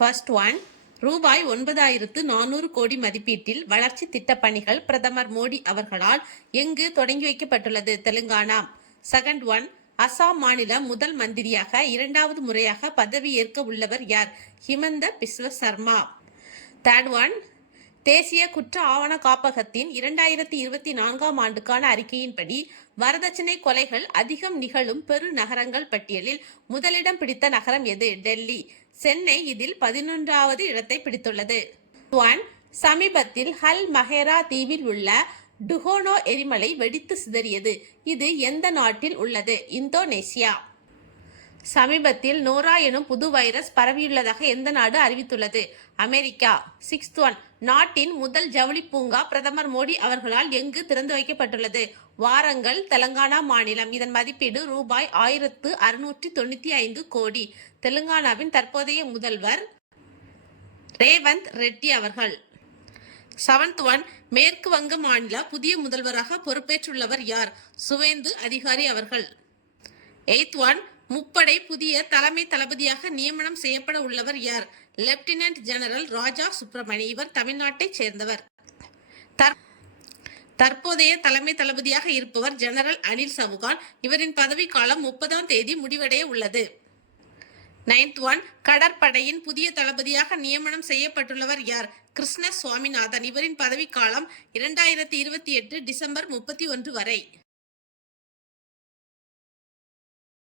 First one, ரூபாய் 9,400 கோடி மதிப்பீட்டில் வளர்ச்சி திட்டப் பணிகள் பிரதமர் மோடி அவர்களால் எங்கு தொடங்கி வைக்கப்பட்டுள்ளது? தெலுங்கானா. செகண்ட் ஒன், அசாம் மாநில முதல் மந்திரியாக இரண்டாவது முறையாக பதவி ஏற்க உள்ளவர் யார்? ஹிமந்த பிஸ்வ சர்மா. தேர்ட் ஒன், தேசிய குற்ற ஆவண காப்பகத்தின் 2024ஆம் ஆண்டுக்கான அறிக்கையின்படி வரதட்சணை கொலைகள் அதிகம் நிகழும் பெருநகரங்கள் பட்டியலில் முதலிடம் பிடித்த நகரம் எது? டெல்லி. சென்னை இதில் 11வது இடத்தை பிடித்துள்ளது. ஒன், சமீபத்தில் ஹல் மஹேரா தீவில் உள்ள டுகோனோ எரிமலை வெடித்து சிதறியது. இது எந்த நாட்டில் உள்ளது? இந்தோனேசியா. சமீபத்தில் நோரா எனும் புது வைரஸ் பரவியுள்ளதாக எந்த நாடு அறிவித்துள்ளது? அமெரிக்கா. சிக்ஸ்த் ஒன், நாட்டின் முதல் ஜவுளி பூங்கா பிரதமர் மோடி அவர்களால் எங்கு திறந்து வைக்கப்பட்டுள்ளது? வாரங்கல், தெலங்கானா மாநிலம். இதன் மதிப்பீடு ரூபாய் 1,695 கோடி. தெலுங்கானாவின் தற்போதைய முதல்வர் ரேவந்த் ரெட்டி அவர்கள். செவன்த் ஒன், மேற்கு வங்க மாநில புதிய முதல்வராக பொறுப்பேற்றுள்ளவர் யார்? சுவேந்து அதிகாரி அவர்கள். எய்த் ஒன், முப்படை புதிய தலைமை தளபதியாக நியமனம் செய்யப்பட உள்ளவர் யார்? லெப்டினன்ட் ஜெனரல் ராஜா சுப்பிரமணி. இவர் தமிழ்நாட்டைச் சேர்ந்தவர். தற்போதைய தலைமை தளபதியாக இருப்பவர் ஜெனரல் அனில் சவுகான். இவரின் பதவி காலம் 30ஆம் தேதி முடிவடைய உள்ளது. நைன்த் ஒன், கடற்படையின் புதிய தளபதியாக நியமனம் செய்யப்பட்டுள்ளவர் யார்? கிருஷ்ண சுவாமிநாதன். இவரின் பதவி காலம் 2028 டிசம்பர் 31 வரை.